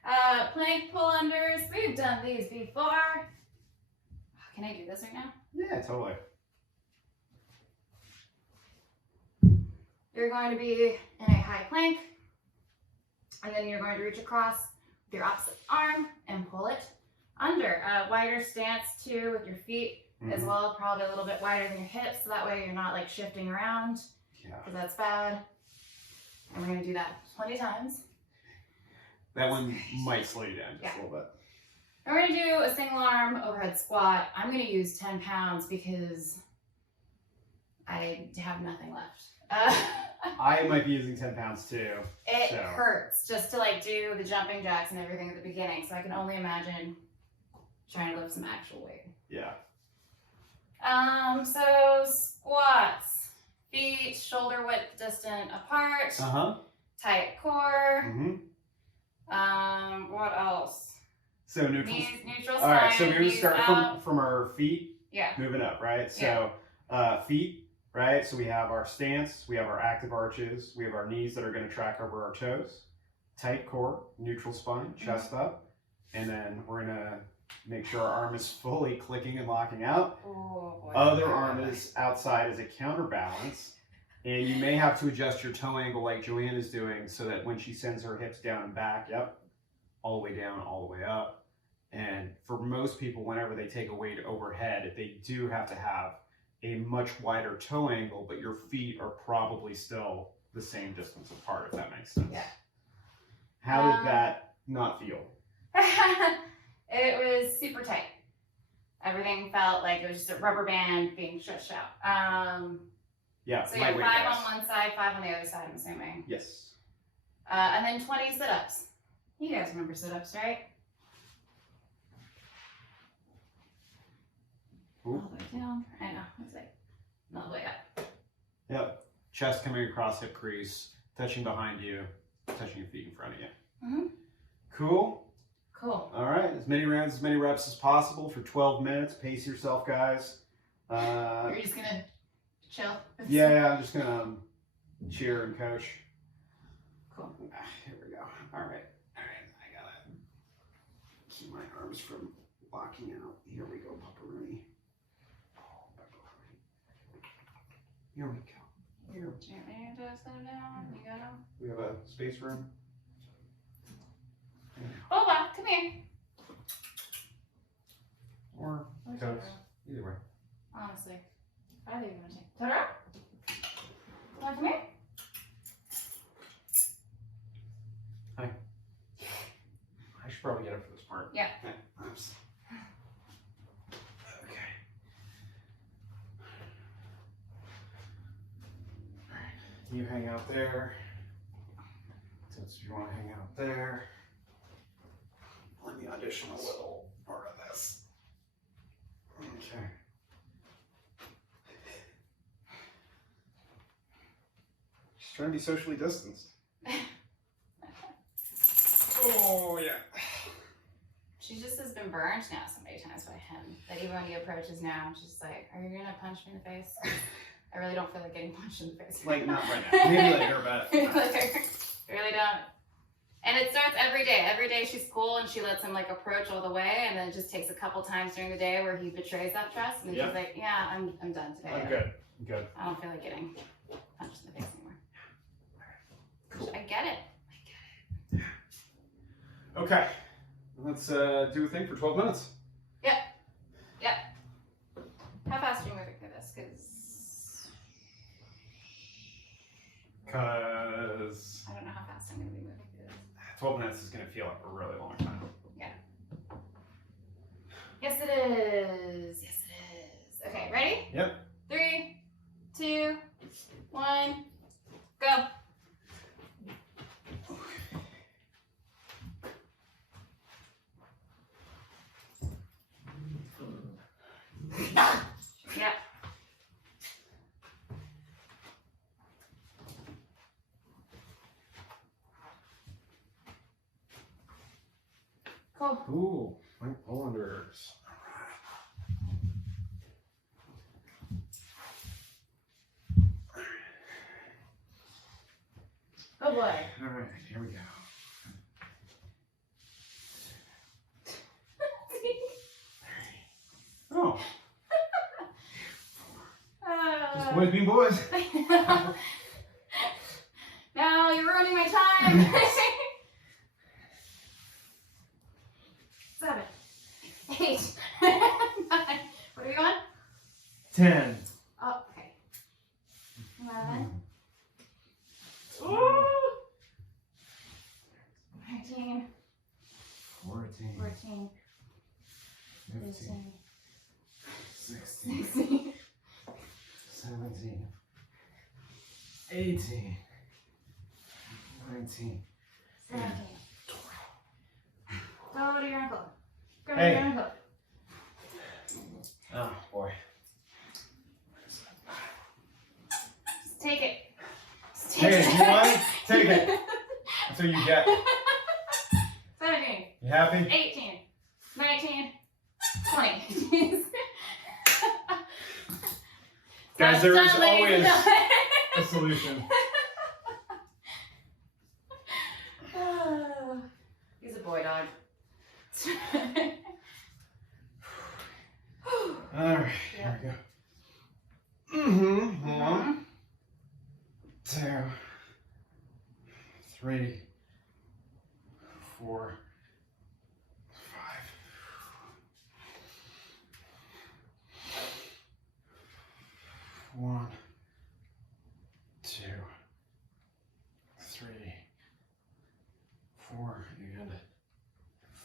Plank pull unders. We've done these before. Can I do this right now? Yeah, totally. You're going to be in a high plank, and then you're going to reach across with your opposite arm and pull it under. Wider stance too with your feet as well, probably a little bit wider than your hips, so that way you're not like shifting around, because that's bad. And we're going to do that 20 times. That one might slow you down just a little bit. And we're going to do a single arm overhead squat. I'm going to use 10 pounds because I have nothing left. I might be using 10 pounds too. It hurts just to like do the jumping jacks and everything at the beginning. So I can only imagine trying to lift some actual weight. Yeah. So squats, feet shoulder width distant apart. Tight core. What else? So neutral. Knees, neutral All right. spine, So we're gonna knees start up. from our feet. Yeah. Moving up, right? So feet. Right, so we have our stance, we have our active arches, we have our knees that are going to track over our toes, tight core, neutral spine, chest up, and then we're going to make sure our arm is fully clicking and locking out. Oh, boy. Other arm is outside as a counterbalance, and you may have to adjust your toe angle like Joanne is doing so that when she sends her hips down and back, all the way down, all the way up. And for most people, whenever they take a weight overhead, they do have to have a much wider toe angle, but your feet are probably still the same distance apart, if that makes sense. Yeah. How did that not feel? It was super tight. Everything felt like it was just a rubber band being stretched out. Yeah, So you have 5 on one side, 5 on the other side, I'm assuming. Yes. And then 20 sit-ups. You guys remember sit-ups, right? Ooh. All the way down. I know. It's like all the way up. Yep. Chest coming across hip crease, touching behind you, touching your feet in front of you. Cool. Cool. All right. As many rounds, as many reps as possible for 12 minutes. Pace yourself, guys. You're just gonna chill. Yeah, I'm just gonna cheer and coach. Cool. Here we go. All right. I gotta keep my arms from locking out. Here we go, Pepperoni. Here we go. Here. Do you want me to set him down? You got him? We have a space room. Hold on. Come here. Or toes. Either way. Honestly. Either you want to take. Totoro? Want to come here? Hi. I should probably get up for this part. Yeah. Oops. Okay. You hang out there. Since you want to hang out there, let me audition a little part of this. Okay. Just trying to be socially distanced. Oh, yeah. She just has been burned now so many times by him that even when he approaches now, she's like, are you going to punch me in the face? I really don't feel like getting punched in the face. Like, not right now. Maybe later, but. I really don't. And it starts every day. Every day she's cool and she lets him like approach all the way, and then it just takes a couple times during the day where he betrays that trust, and then she's like, yeah, I'm done today. I'm good. I'm good. I don't feel like getting punched in the face anymore. Cool. I get it. Okay. Let's do a thing for 12 minutes. Yep. How fast are you moving through this? Because I don't know how fast I'm going to be moving through this. 12 minutes is going to feel like a really long time. Yeah. Yes, it is. Yes, it is. Okay, ready? Yep. 3, 2, 1, go. Yeah. Cool. Ooh, plank pull unders. Oh boy. All right, here we go. No, you're ruining my time. 7, 8, 9. What are we going? 10. Oh, okay. 11. 13. 14. 14. 15. 16. 16. 17. 18. 19. 17. Go to your uncle. Go to Hey. your uncle. Oh, boy. Just take it. Just take Hey, it. you want it? Take it. That's what you get. 17. You happy? 18. 19. 20. Guys, there is Done, ladies and always gentlemen. a solution. Oh, he's a boy dog. Alright, here we go. Mm-hmm. 1, 2, 3, 4, 5. 1, 2, 3, 4, and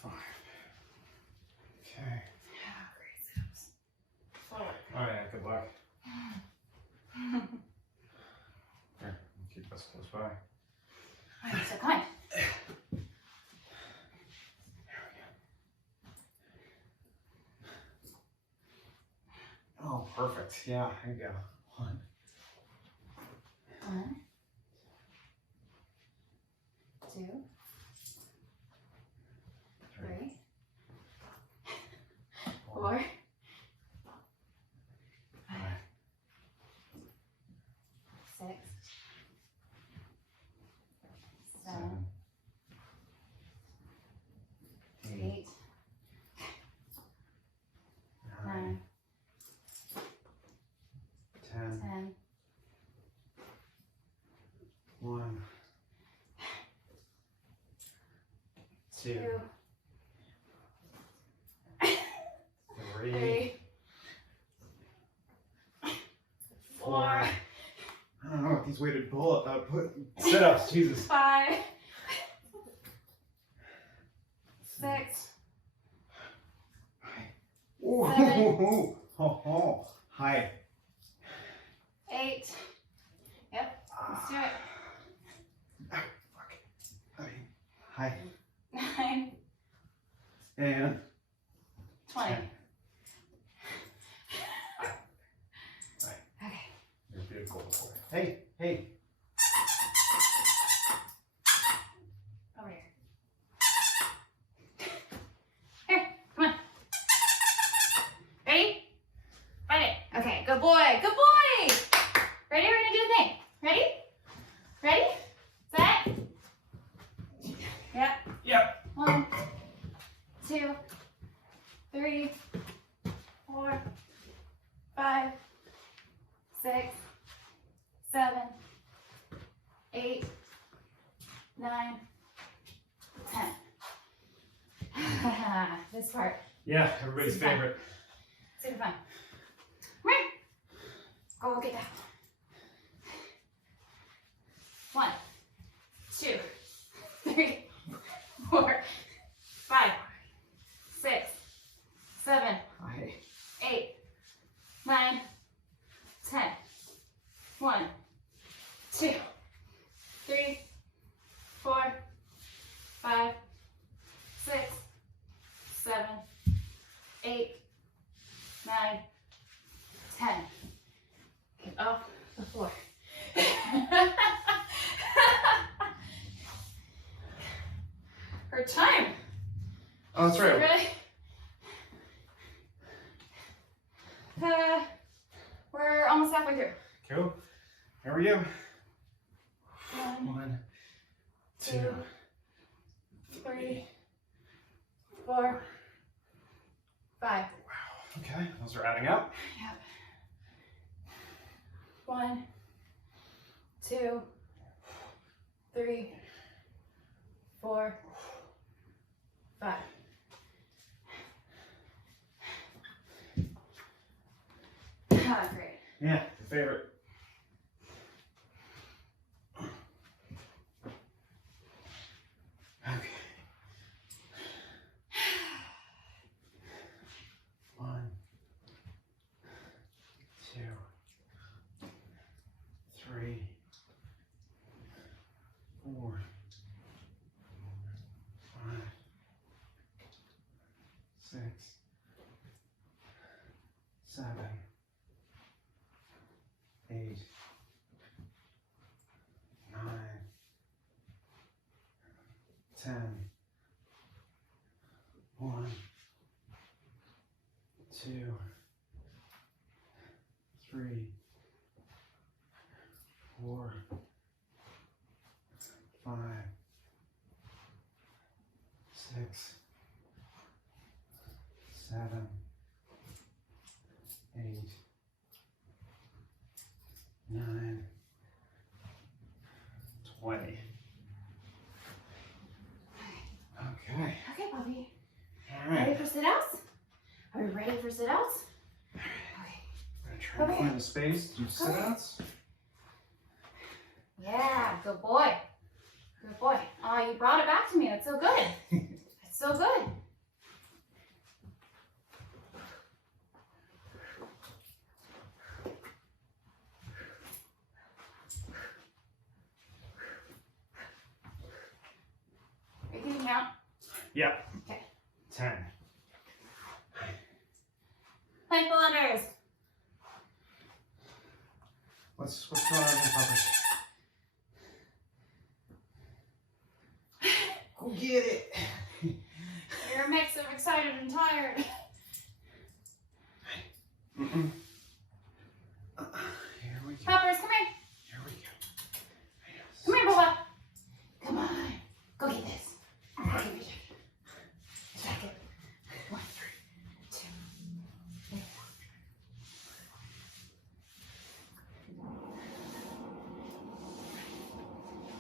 5. Okay. Oh yeah, good luck. Here, keep us close by. I'm so kind. Oh, perfect. Yeah, here you go. 1, 1, 2, 3, 4, 5, 6, 7, 8, 9, 10, 10, 1, 2, 2, 3, 3, 4, I don't know what these weighted sit-ups, Jesus. 5, 6, Ooh, Seven. oh, hi. 8. Yep, let's do it. Hi. 9, And 20. 10. Okay. You're beautiful. Hey, hey. Over here. Here, come on. Ready? Fight it. Okay, good boy. Good boy. Ready? We're gonna do the thing. Ready? Ready? Set. Yep. Yep. 1, 2, 3, 4, 5, 6, 7, 8, 9, 10. This part, Yeah, everybody's Super fun. favorite. super fun. Come here. Go get that. 1, 2, 3, 4, 5, 6, 7, Hi. 8, 9, 10. 1, 2, 3, 4, 5, 6, 7, 8, 9, 10. Get off the floor. Her time. Oh, that's right. Ready? We're almost halfway through. Cool. Here we go. 1, 1, 2, 2, 3, 4, 5. Okay, those are adding up. Yep. 1, 2, 3, 4, 5. Ah, great. Yeah, your favorite. Okay. 1, 2, 3, 4, 5, 6, 7, 8, 9, 10. 1, 2, 3, 4, 5, 6, 7, 8, 9, 20. Okay. Okay, Bobby. All Ready right. for sit-outs? Are we ready for sit-outs? Okay. I'm gonna try to find a space to do sit-outs. Yeah, good boy. Good boy. Oh, you brought it back to me. That's so good. It's so good. Are you keeping count? Yeah. Okay. 10. Plank blunders. What's going on here, Poppers? Go get it. You're a mix of excited and tired. Mm-mm. Here we go. Poppers, come here. Here we go. Come here, Bubba. Come on. Go get this. Go get it. Check it. 1, 2, 3,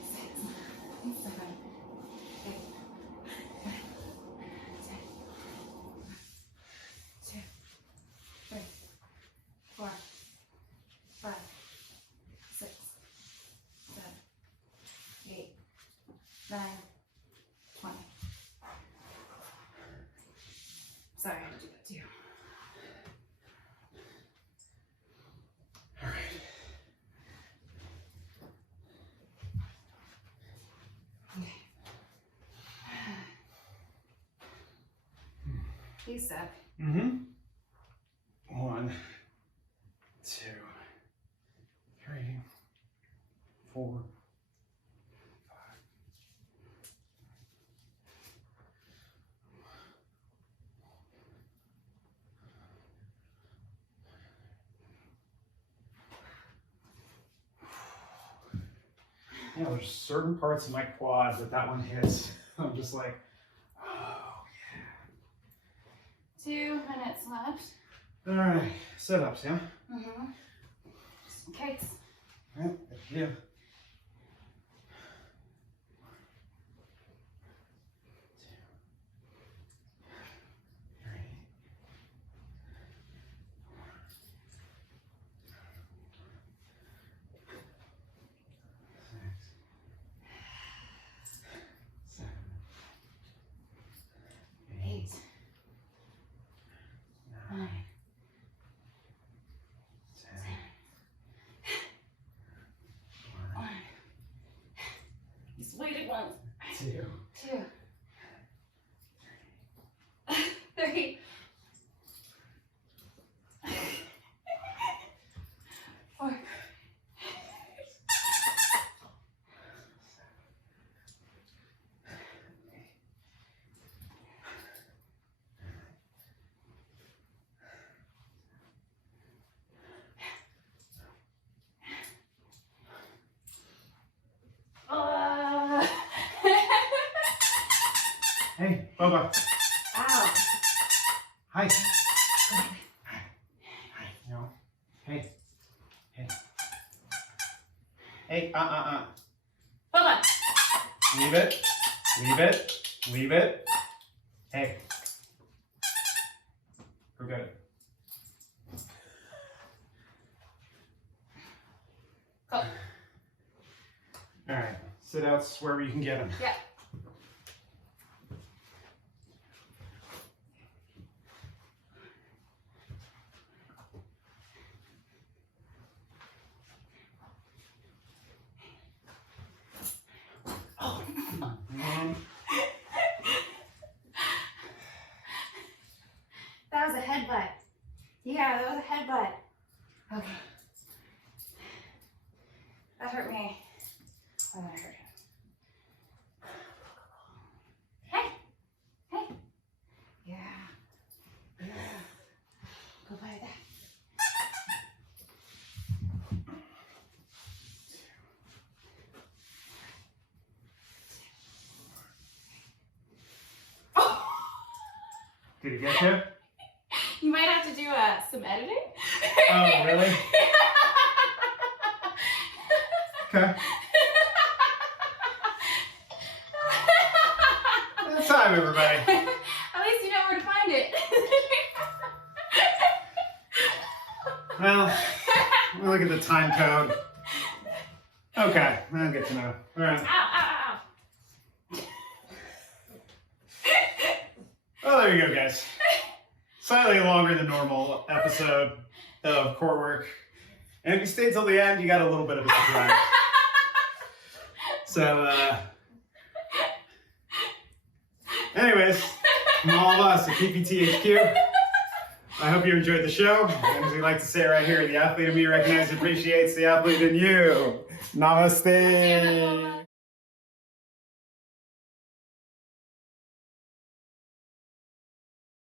6, 7, 8, 9, 10, 2, 3, 4, 5, 6, 7, 8, 9, 20. Sorry, I had to do that too. All right. You suck. Mm-hmm. 1, 2, 3, 4, 5. Yeah, there's certain parts of my quads that one hits. I'm just like, oh 2 minutes left. yeah. All right, sit-ups, yeah? Mm-hmm. Some cakes. Yeah. He's waiting one. 2, 2, 3. 4. Hey, Bubba. Ow. Hi. Hi. No. Hey. Hey. Hey, Hold on. Leave it. Leave it. Leave it. Hey. Go get it. Go. All right. Sit out wherever you can get him. Yeah. That was a headbutt. Yeah, that was a headbutt. Okay. That hurt me. Oh, that hurt him. Hey. Hey. Yeah. Yeah. Go by that. Oh. Did he get you? You might have to do some editing. Oh, really? Okay. That's time, everybody. At least you know where to find it. Well, let me look at the time code. Okay, I'll get to know. All right. Ow, ow, ow. Well, there you go, guys. Slightly longer than normal episode of Core Work. And if you stayed till the end, you got a little bit of a surprise. So, anyways, from all of us at PPTHQ, I hope you enjoyed the show. And as we like to say right here, the athlete in me recognizes and appreciates the athlete in you. Namaste.